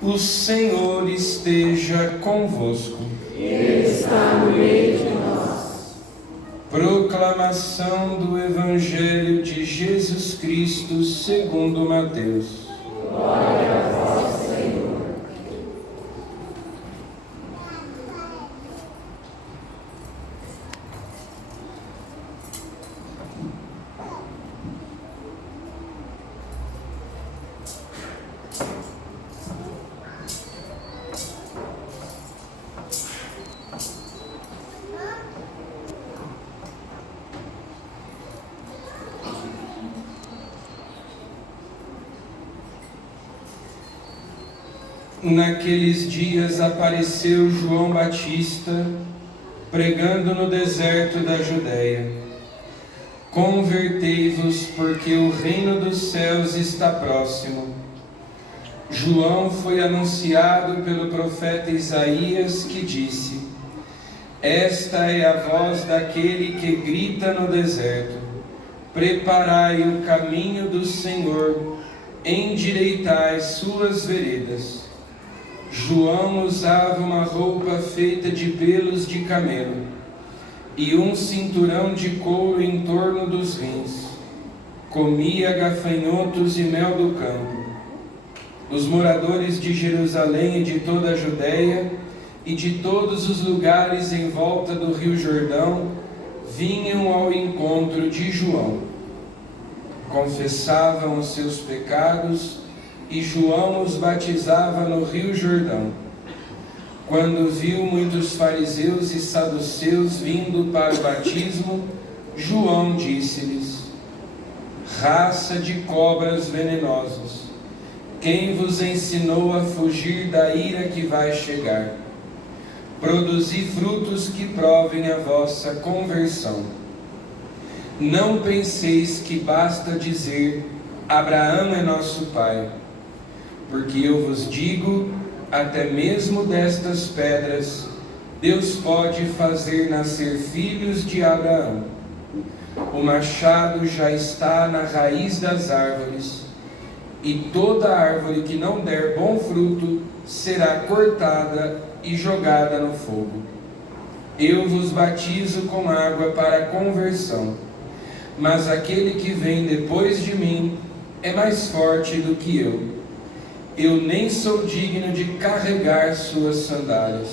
O Senhor esteja convosco. Ele está no meio de nós. Proclamação do Evangelho de Jesus Cristo segundo Mateus. Glória a vós, Senhor. Naqueles dias apareceu João Batista, pregando no deserto da Judéia: convertei-vos, porque o reino dos céus está próximo. João foi anunciado pelo profeta Isaías, que disse: esta é a voz daquele que grita no deserto: preparai o caminho do Senhor, endireitai suas veredas. João usava uma roupa feita de pelos de camelo e um cinturão de couro em torno dos rins. Comia gafanhotos e mel do campo. Os moradores de Jerusalém e de toda a Judéia e de todos os lugares em volta do rio Jordão vinham ao encontro de João. Confessavam os seus pecados e João os batizava no rio Jordão. Quando viu muitos fariseus e saduceus vindo para o batismo, João disse-lhes: raça de cobras venenosas, quem vos ensinou a fugir da ira que vai chegar? Produzi frutos que provem a vossa conversão. Não penseis que basta dizer: Abraão é nosso pai. Porque eu vos digo, até mesmo destas pedras, Deus pode fazer nascer filhos de Abraão. O machado já está na raiz das árvores, e toda árvore que não der bom fruto será cortada e jogada no fogo. Eu vos batizo com água para a conversão, mas aquele que vem depois de mim é mais forte do que eu. Eu nem sou digno de carregar suas sandálias.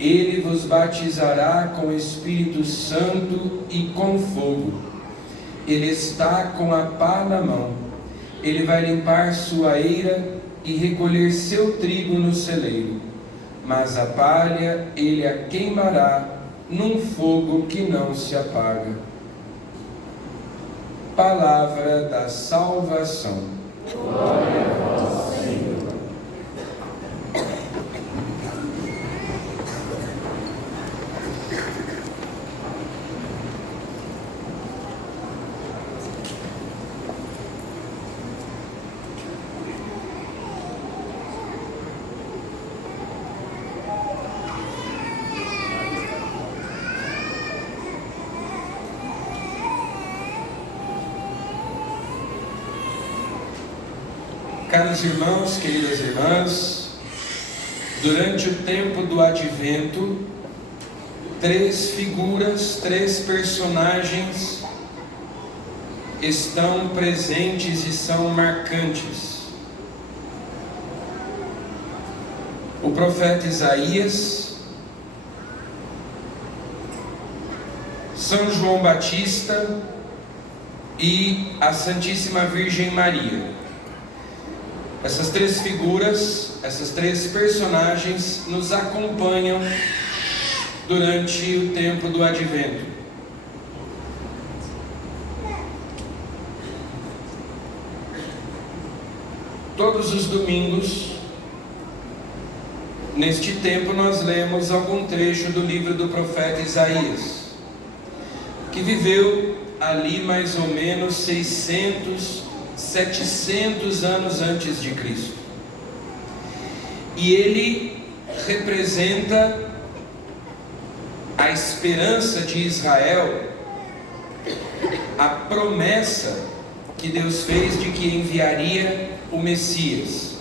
Ele vos batizará com o Espírito Santo e com fogo. Ele está com a pá na mão. Ele vai limpar sua eira e recolher seu trigo no celeiro. Mas a palha ele a queimará num fogo que não se apaga. Palavra da salvação. Glória a vós, Senhor. Caros irmãos, queridas irmãs, durante o tempo do Advento, três figuras, três personagens estão presentes e são marcantes. O profeta Isaías, São João Batista e a Santíssima Virgem Maria. Essas três figuras, essas três personagens nos acompanham durante o tempo do Advento. Todos os domingos, neste tempo, nós lemos algum trecho do livro do profeta Isaías, que viveu ali mais ou menos 700 anos antes de Cristo. E ele representa a esperança de Israel, a promessa que Deus fez de que enviaria o Messias.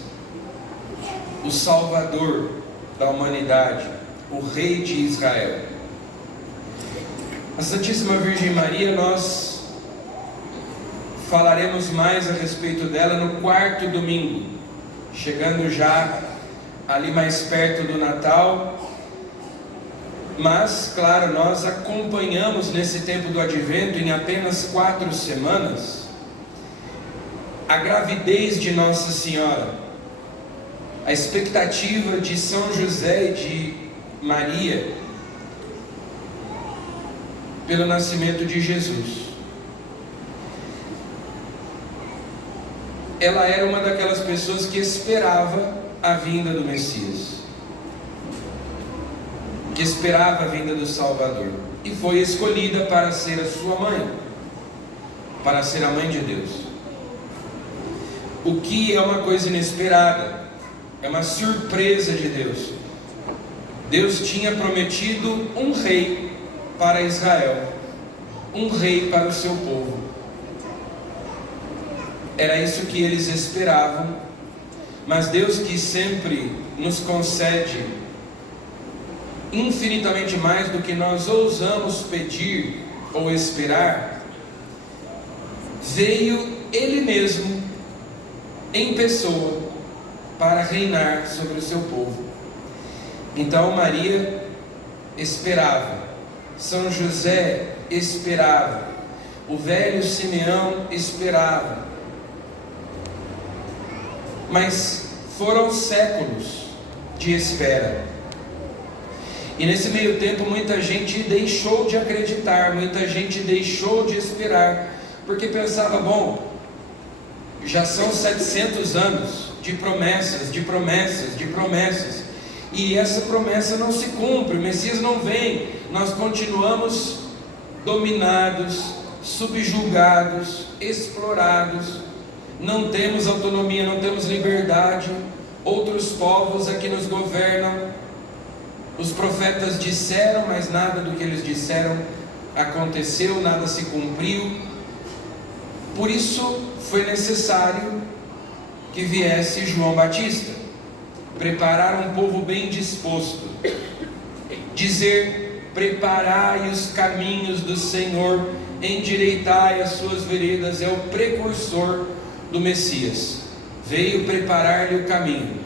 o Salvador da humanidade, o Rei de Israel. A Santíssima Virgem Maria, nós falaremos mais a respeito dela no quarto domingo, chegando já ali mais perto do Natal. Mas, claro, nós acompanhamos nesse tempo do Advento, em apenas 4 semanas, a gravidez de Nossa Senhora, a expectativa de São José e de Maria pelo nascimento de Jesus. Ela era uma daquelas pessoas que esperava a vinda do Messias, que esperava a vinda do Salvador, e foi escolhida para ser a sua mãe, para ser a mãe de Deus, o que é uma coisa inesperada, é uma surpresa de Deus. Deus tinha prometido um rei para Israel, um rei para o seu povo. Era isso que eles esperavam, mas Deus, que sempre nos concede infinitamente mais do que nós ousamos pedir ou esperar, veio Ele mesmo em pessoa para reinar sobre o seu povo. Então Maria esperava, São José esperava, o velho Simeão esperava, mas foram séculos de espera. E nesse meio tempo muita gente deixou de acreditar, muita gente deixou de esperar, porque pensava, bom, já são 700 anos de promessas, de promessas, de promessas, e essa promessa não se cumpre, o Messias não vem, nós continuamos dominados, subjugados, explorados, não temos autonomia, não temos liberdade, outros povos é que nos governam. Os profetas disseram, mas nada do que eles disseram aconteceu, nada se cumpriu. Por isso foi necessário que viesse João Batista, preparar um povo bem disposto, dizer: preparai os caminhos do Senhor, endireitai as suas veredas. É o precursor do Messias, veio preparar-lhe o caminho,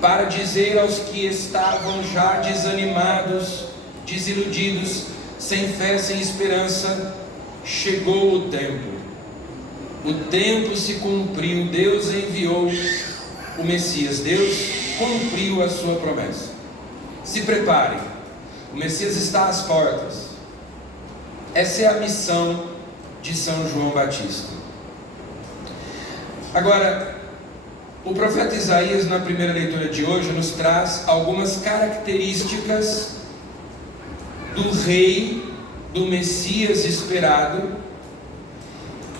para dizer aos que estavam já desanimados, desiludidos, sem fé, sem esperança: chegou o tempo se cumpriu, Deus enviou o Messias, Deus cumpriu a sua promessa. Se preparem, o Messias está às portas. Essa é a missão de São João Batista. Agora, o profeta Isaías, na primeira leitura de hoje, nos traz algumas características do rei, do Messias esperado,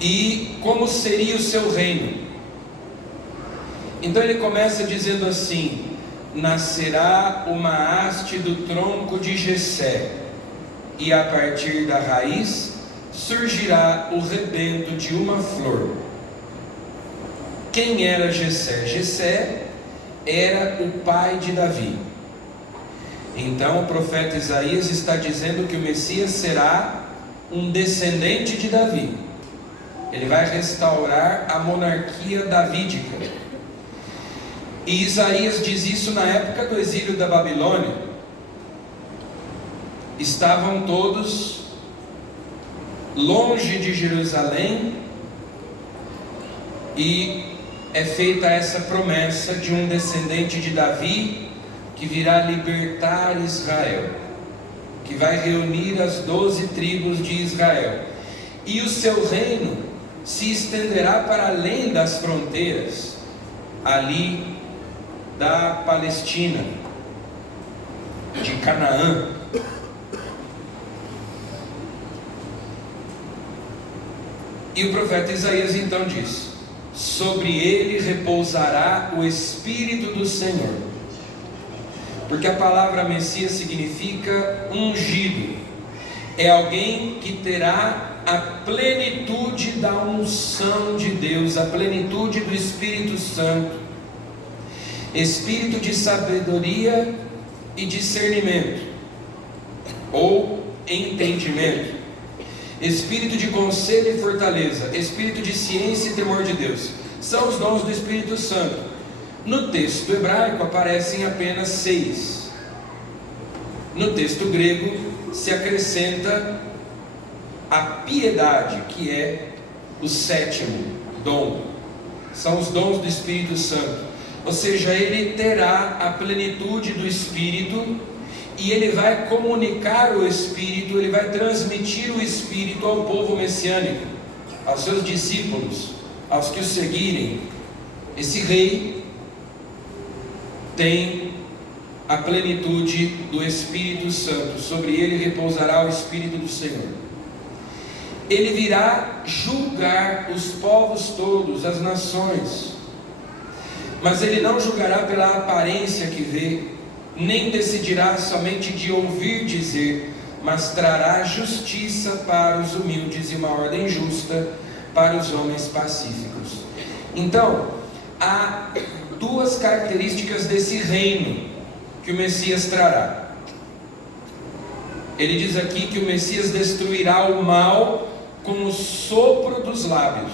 e como seria o seu reino. Então ele começa dizendo assim: nascerá uma haste do tronco de Jessé, e a partir da raiz surgirá o rebento de uma flor. Quem era Jessé? Jessé era o pai de Davi. Então o profeta Isaías está dizendo que o Messias será um descendente de Davi. Ele vai restaurar a monarquia davídica. E Isaías diz isso na época do exílio da Babilônia. Estavam todos longe de Jerusalém, e é feita essa promessa de um descendente de Davi que virá libertar Israel, que vai reunir as 12 tribos de Israel, e o seu reino se estenderá para além das fronteiras ali da Palestina, de Canaã. E o profeta Isaías então diz: sobre ele repousará o Espírito do Senhor. Porque a palavra Messias significa ungido. É alguém que terá a plenitude da unção de Deus, a plenitude do Espírito Santo. espírito de sabedoria e discernimento, ou entendimento, espírito de conselho e fortaleza, espírito de ciência e temor de Deus. São os dons do Espírito Santo. No texto hebraico aparecem apenas 6. No texto grego se acrescenta a piedade, que é o 7º dom. São os dons do Espírito Santo. Ou seja, ele terá a plenitude do Espírito e ele vai comunicar o Espírito, ele vai transmitir o Espírito ao povo messiânico, aos seus discípulos, aos que o seguirem. Esse rei tem a plenitude do Espírito Santo, sobre ele repousará o Espírito do Senhor. Ele virá julgar os povos todos, as nações, mas ele não julgará pela aparência que vê, nem decidirá somente de ouvir dizer, mas trará justiça para os humildes e uma ordem justa para os homens pacíficos. Então, há 2 características desse reino que o Messias trará. Ele diz aqui que o Messias destruirá o mal com o sopro dos lábios.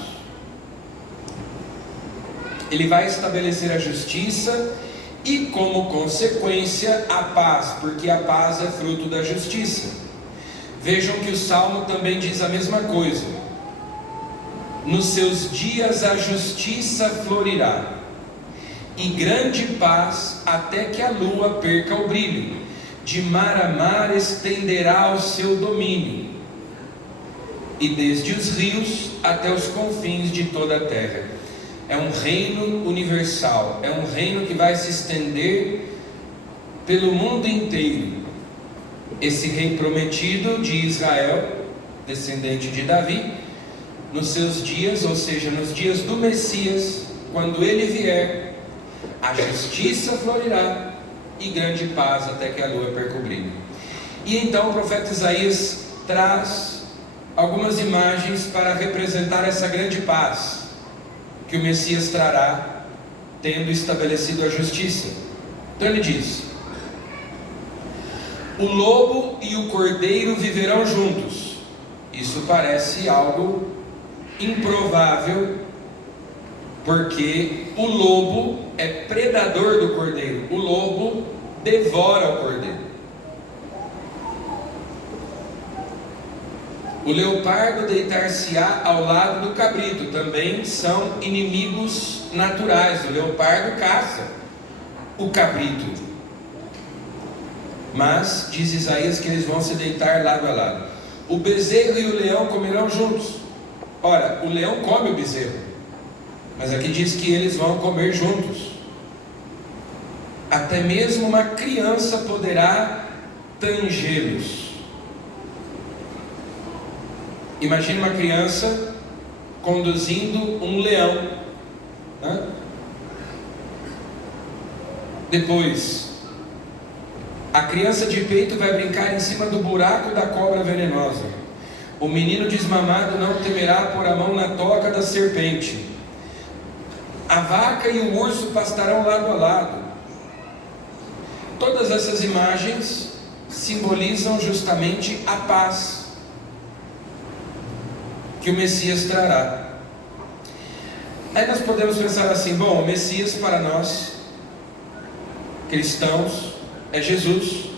Ele vai estabelecer a justiça e, como consequência, a paz, porque a paz é fruto da justiça. Vejam que o Salmo também diz a mesma coisa. Nos seus dias a justiça florirá, e grande paz até que a lua perca o brilho. De mar a mar estenderá o seu domínio, e desde os rios até os confins de toda a terra. É um reino universal, é um reino que vai se estender pelo mundo inteiro. Esse rei prometido de Israel, descendente de Davi, nos seus dias, ou seja, nos dias do Messias, quando ele vier, a justiça florirá e grande paz até que a lua perca o brilho. E então o profeta Isaías traz algumas imagens para representar essa grande paz que o Messias trará, tendo estabelecido a justiça. Então ele diz: o lobo e o cordeiro viverão juntos. Isso parece algo improvável, porque o lobo é predador do cordeiro, o lobo devora o cordeiro. O leopardo deitar-se-á ao lado do cabrito, também são inimigos naturais. O leopardo caça o cabrito, mas diz Isaías que eles vão se deitar lado a lado. O bezerro e o leão comerão juntos. Ora, o leão come o bezerro, mas aqui diz que eles vão comer juntos. Até mesmo uma criança poderá tangê-los. Imagine uma criança conduzindo um leão, né? Depois, a criança de peito vai brincar em cima do buraco da cobra venenosa. O menino desmamado não temerá pôr a mão na toca da serpente. A vaca e o urso pastarão lado a lado. Todas essas imagens simbolizam justamente a paz que o Messias trará. Aí nós podemos pensar assim: bom, o Messias para nós cristãos é Jesus,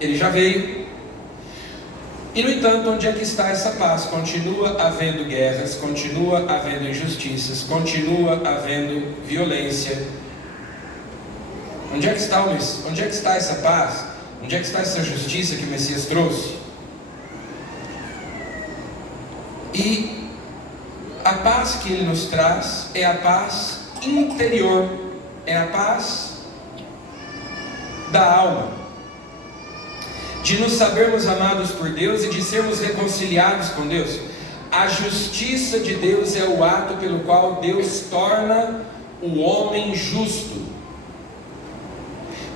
ele já veio. E no entanto, onde é que está essa paz? Continua havendo guerras, continua havendo injustiças, continua havendo violência. Onde é que está o Messias? Onde é que está essa paz? Onde é que está essa justiça que o Messias trouxe? E a paz que ele nos traz é a paz interior, é a paz da alma, de nos sabermos amados por Deus e de sermos reconciliados com Deus. A justiça de Deus é o ato pelo qual Deus torna o homem justo.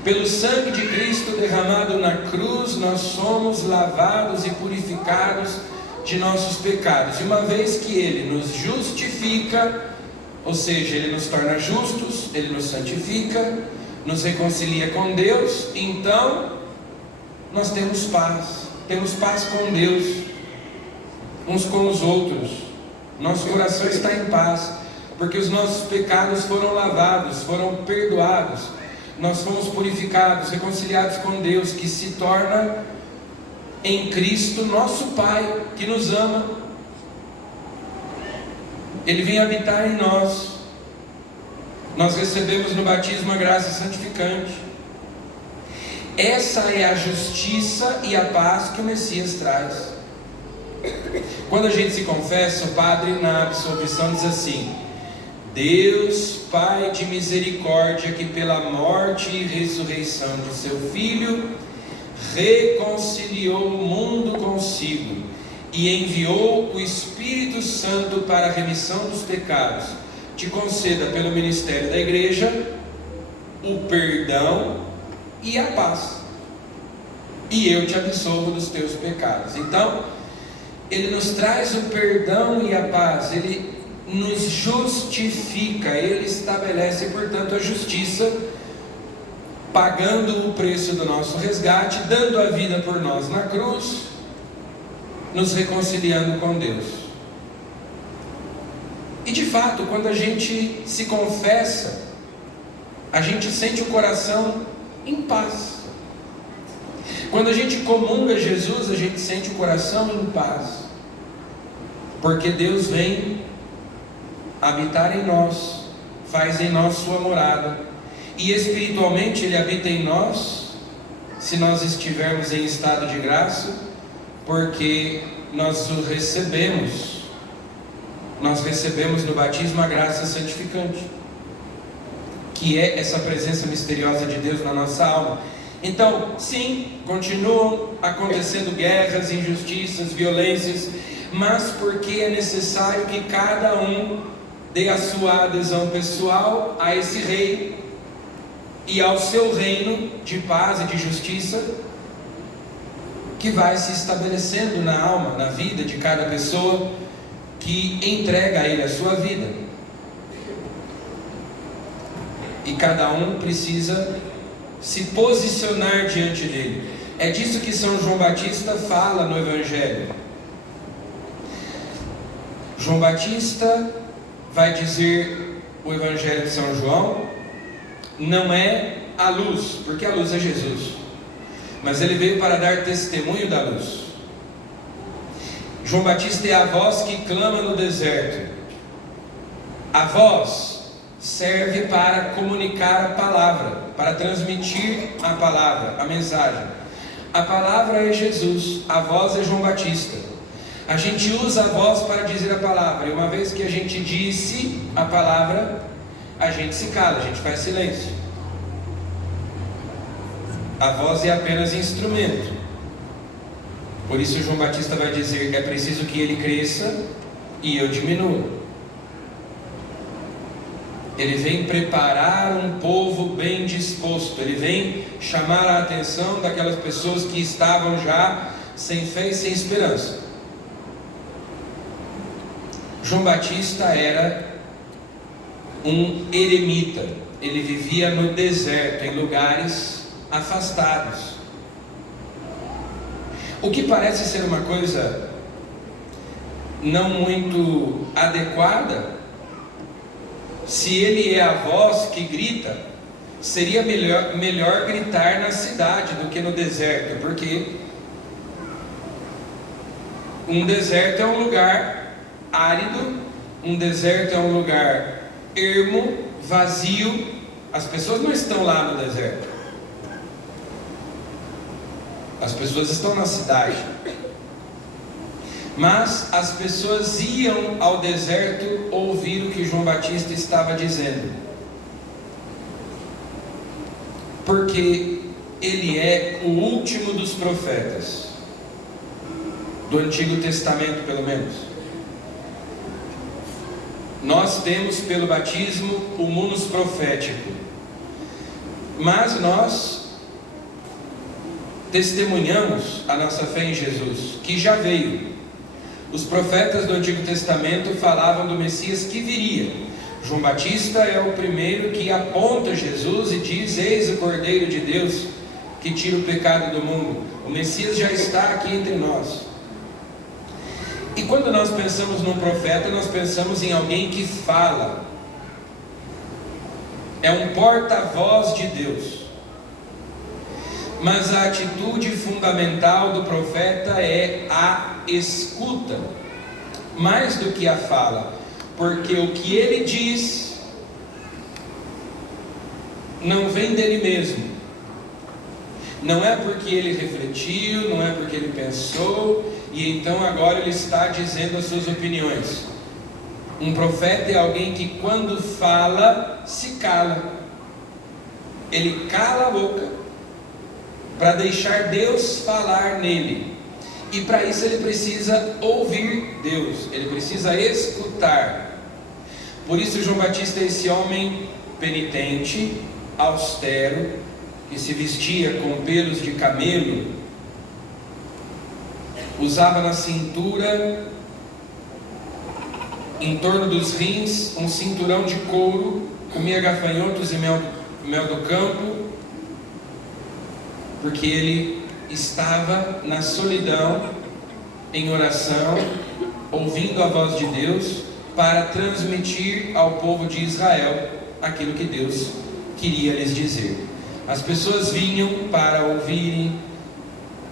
Pelo sangue de Cristo derramado na cruz, nós somos lavados e purificados de nossos pecados. E uma vez que Ele nos justifica, ou seja, Ele nos torna justos, Ele nos santifica, nos reconcilia com Deus, então nós temos paz com Deus, uns com os outros, nosso coração está em paz, porque os nossos pecados foram lavados, foram perdoados, nós fomos purificados, reconciliados com Deus, que se torna em Cristo nosso Pai, que nos ama. Ele vem habitar em nós. Nós recebemos no batismo a graça santificante. Essa é a justiça e a paz que o Messias traz. Quando a gente se confessa, o padre na absolvição diz assim: Deus, Pai de misericórdia, que pela morte e ressurreição de seu Filho reconciliou o mundo consigo e enviou o Espírito Santo para a remissão dos pecados, te conceda pelo ministério da Igreja o perdão e a paz, e eu te absolvo dos teus pecados. Então, Ele nos traz o perdão e a paz, Ele nos justifica, Ele estabelece, portanto, a justiça, pagando o preço do nosso resgate, dando a vida por nós na cruz, nos reconciliando com Deus. E de fato, quando a gente se confessa, a gente sente o coração em paz. Quando a gente comunga Jesus, a gente sente o coração em paz, porque Deus vem habitar em nós, faz em nós sua morada, e espiritualmente Ele habita em nós, se nós estivermos em estado de graça, porque nós o recebemos no batismo a graça santificante, que é essa presença misteriosa de Deus na nossa alma. Então, sim, continuam acontecendo guerras, injustiças, violências, mas porque é necessário que cada um dê a sua adesão pessoal a esse rei e ao seu reino de paz e de justiça, que vai se estabelecendo na alma, na vida de cada pessoa que entrega a Ele a sua vida. E cada um precisa se posicionar diante dele. É disso que São João Batista fala no Evangelho. João Batista vai dizer, o Evangelho de São João não é a luz, porque a luz é Jesus, mas ele veio para dar testemunho da luz. João Batista é a voz que clama no deserto. A voz serve para comunicar a palavra, para transmitir a palavra, a mensagem. A palavra é Jesus, a voz é João Batista. A gente usa a voz para dizer a palavra, e uma vez que a gente disse a palavra, a gente se cala, a gente faz silêncio. A voz é apenas instrumento. Por isso João Batista vai dizer que é preciso que ele cresça e eu diminua. Ele vem preparar um povo bem disposto, ele vem chamar a atenção daquelas pessoas que estavam já sem fé e sem esperança. João Batista era um eremita, ele vivia no deserto, em lugares afastados. O que parece ser uma coisa não muito adequada, se ele é a voz que grita, seria melhor gritar na cidade do que no deserto, porque um deserto é um lugar árido, um deserto é um lugar ermo, vazio. As pessoas não estão lá no deserto, as pessoas estão na cidade. Mas as pessoas iam ao deserto ouvir o que João Batista estava dizendo, porque ele é o último dos profetas, do Antigo Testamento pelo menos. Nós temos pelo batismo o munus profético, mas nós testemunhamos a nossa fé em Jesus, que já veio. Os profetas do Antigo Testamento falavam do Messias que viria. João Batista é o primeiro que aponta Jesus e diz: eis o Cordeiro de Deus que tira o pecado do mundo. O Messias já está aqui entre nós. E quando nós pensamos num profeta, nós pensamos em alguém que fala. É um porta-voz de Deus. Mas a atitude fundamental do profeta é a escuta, mais do que a fala, porque o que ele diz não vem dele mesmo, não é porque ele refletiu, não é porque ele pensou, e então agora ele está dizendo as suas opiniões. Um profeta é alguém que quando fala, se cala, ele cala a boca, para deixar Deus falar nele, e para isso ele precisa ouvir Deus, ele precisa escutar. Por isso João Batista é esse homem penitente, austero, que se vestia com pelos de camelo, usava na cintura, em torno dos rins, um cinturão de couro, comia gafanhotos e mel do campo, porque ele estava na solidão, em oração, ouvindo a voz de Deus, para transmitir ao povo de Israel aquilo que Deus queria lhes dizer. As pessoas vinham para ouvirem,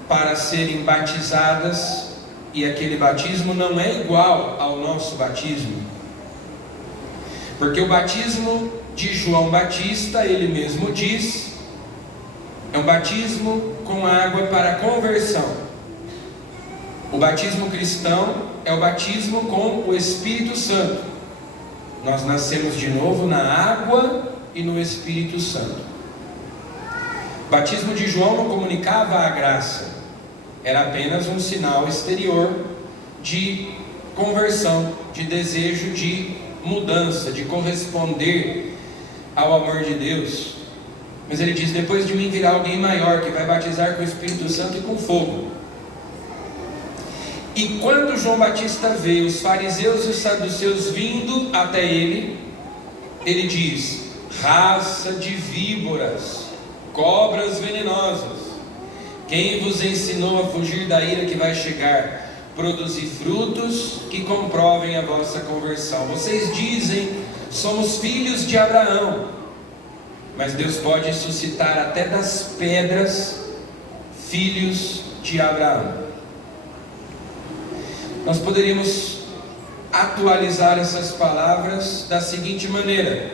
para serem batizadas, e aquele batismo não é igual ao nosso batismo, porque o batismo de João Batista, ele mesmo diz, é um batismo com água para conversão. O batismo cristão é o batismo com o Espírito Santo. Nós nascemos de novo na água e no Espírito Santo. O batismo de João não comunicava a graça, era apenas um sinal exterior de conversão, de desejo de mudança, de corresponder ao amor de Deus. Mas ele diz: depois de mim virá alguém maior, que vai batizar com o Espírito Santo e com fogo. E quando João Batista vê os fariseus e os saduceus vindo até ele, ele diz: raça de víboras, cobras venenosas, quem vos ensinou a fugir da ira que vai chegar? Produzir frutos que comprovem a vossa conversão. Vocês dizem: somos filhos de Abraão, mas Deus pode suscitar até das pedras filhos de Abraão. Nós poderíamos atualizar essas palavras da seguinte maneira: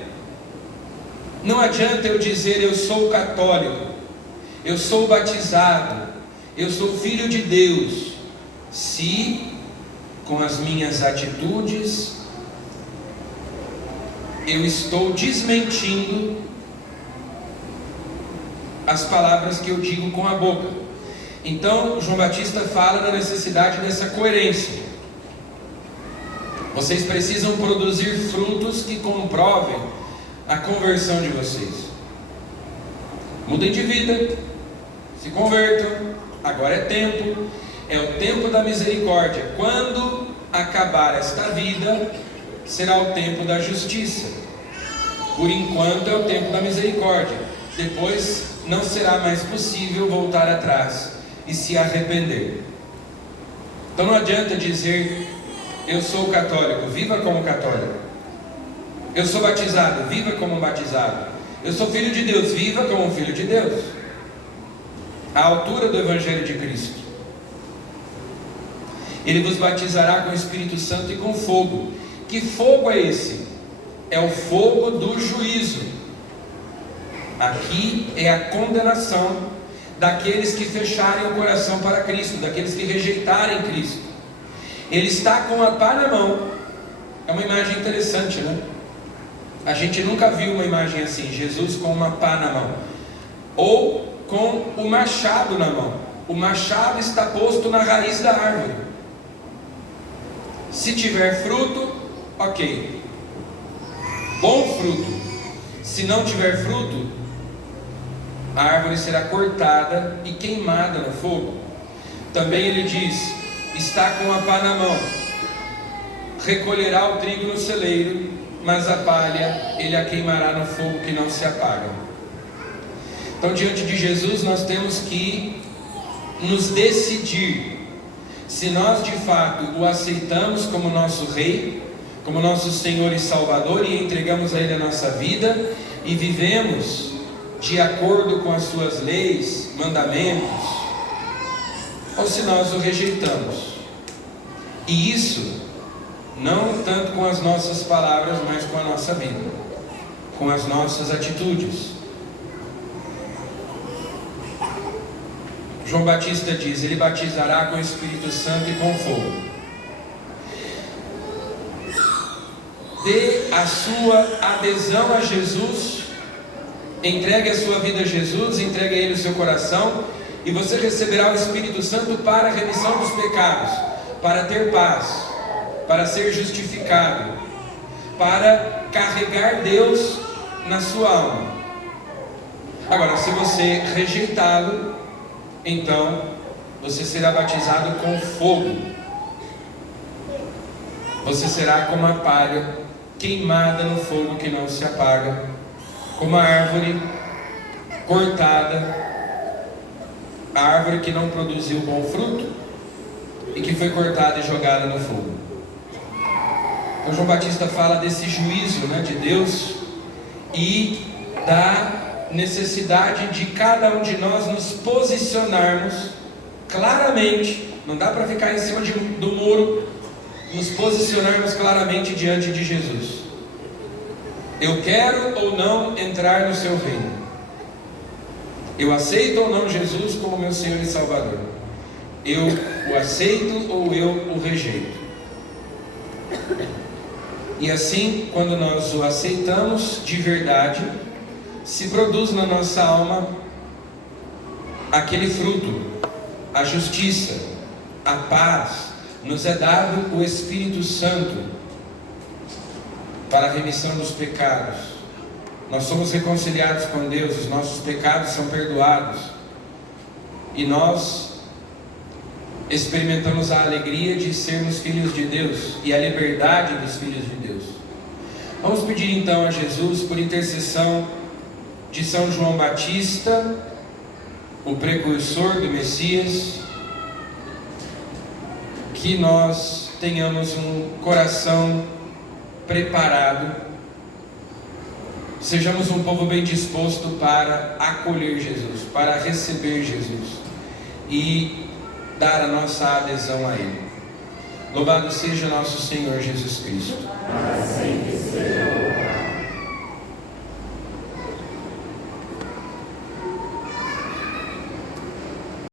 não adianta eu dizer eu sou católico, eu sou batizado, eu sou filho de Deus, se com as minhas atitudes eu estou desmentindo as palavras que eu digo com a boca. Então João Batista fala da necessidade dessa coerência. Vocês precisam produzir frutos que comprovem a conversão de vocês. Mudem de vida, se convertam, agora é tempo, é o tempo da misericórdia. Quando acabar esta vida, será o tempo da justiça. Por enquanto é o tempo da misericórdia. Depois não será mais possível voltar atrás e se arrepender. Então não adianta dizer eu sou católico, viva como católico. Eu sou batizado, viva como batizado. Eu sou filho de Deus, viva como filho de Deus, à altura do Evangelho de Cristo. Ele vos batizará com o Espírito Santo e com fogo. Que fogo é esse? É o fogo do juízo. Aqui é a condenação daqueles que fecharem o coração para Cristo, daqueles que rejeitarem Cristo. Ele está com a pá na mão. É uma imagem interessante, né? A gente nunca viu uma imagem assim, Jesus com uma pá na mão, ou com o machado na mão. O machado está posto na raiz da árvore. Se tiver fruto, ok, bom fruto. Se não tiver fruto, a árvore será cortada e queimada no fogo. Também ele diz: está com a pá na mão, recolherá o trigo no celeiro mas a palha Ele a queimará no fogo que não se apaga. Então, diante de Jesus, nós temos que nos decidir se nós de fato o aceitamos como nosso Rei, como nosso Senhor e Salvador, e entregamos a Ele a nossa vida e vivemos de acordo com as suas leis, mandamentos, ou se nós o rejeitamos. E isso não tanto com as nossas palavras, mas com a nossa vida, com as nossas atitudes. João Batista diz: Ele batizará com o Espírito Santo e com fogo. Dê a sua adesão a Jesus, entregue a sua vida a Jesus, entregue a Ele o seu coração, e você receberá o Espírito Santo para a remissão dos pecados, para ter paz, para ser justificado, para carregar Deus na sua alma. Agora, se você rejeitá-lo, então você será batizado com fogo. Você será como a palha queimada no fogo que não se apaga, como a árvore cortada, a árvore que não produziu bom fruto e que foi cortada e jogada no fogo. Então João Batista fala desse juízo, de Deus, e da necessidade de cada um de nós nos posicionarmos claramente. Não dá para ficar em cima do muro. Nos posicionarmos claramente diante de Jesus. Eu quero ou não entrar no seu reino? Eu aceito ou não Jesus como meu Senhor e Salvador? Eu o aceito ou eu o rejeito? E assim, quando nós o aceitamos de verdade, se produz na nossa alma aquele fruto, a justiça, a paz. Nos é dado o Espírito Santo para a remissão dos pecados. Nós somos reconciliados com Deus, os nossos pecados são perdoados, e nós experimentamos a alegria de sermos filhos de Deus e a liberdade dos filhos de Deus. Vamos pedir então a Jesus, por intercessão de São João Batista, o precursor do Messias, que nós tenhamos um coração preparado, sejamos um povo bem disposto para acolher Jesus, para receber Jesus e dar a nossa adesão a Ele. Louvado seja nosso Senhor Jesus Cristo. Para sempre seja louvado.